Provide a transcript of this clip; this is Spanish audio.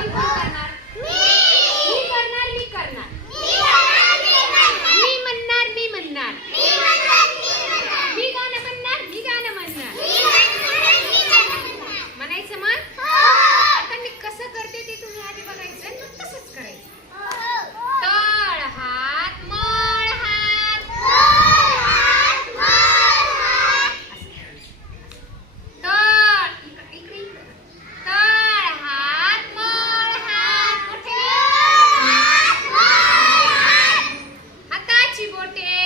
Happy Cote.